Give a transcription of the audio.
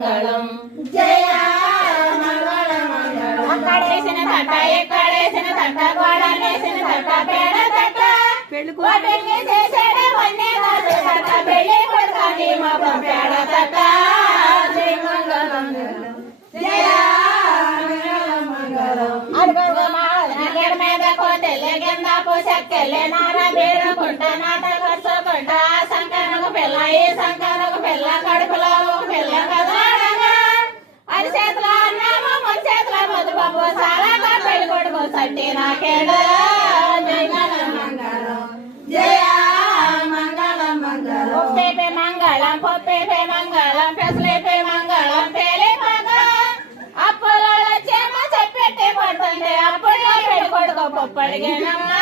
జయ మంగళ మంగళం అక్కడేసిన తట్ట ఎక్కడేసిన తట్ట గోడలేసిన తట్ట పేడ తట్ట వాటిని చేసేడే వన్నే కాదు తట్ట పెళ్లి కొడుకాని మొగం పేడ తట్ట జయ మంగళం జయ మంగళం అడుగు మీద కోతెల్లే గంధాపు చెక్కెళ్ళే నార బీరుకుంట నాట ఖర్చుకుంట సంకనకు పిల్ల ఈ సంకనకు పిల్ల కడుపులో పిల్ల కదా అది చేతిలో అన్నాము మన చేతిలో మొద్దు బాబు చాలా పెళ్లి కొడుకు సట్టి నాకేడు జయ మంగళం మంగళం పొప్పేపే మంగళం పొప్పేపే మంగళం పెసలేపే మంగళం పేలే మంగళం అప్పులలో చేమ చెప్పెట్టే పడుతుంది అప్పుడు పెళ్లి కొడుకు పప్పడిగేనమ్మా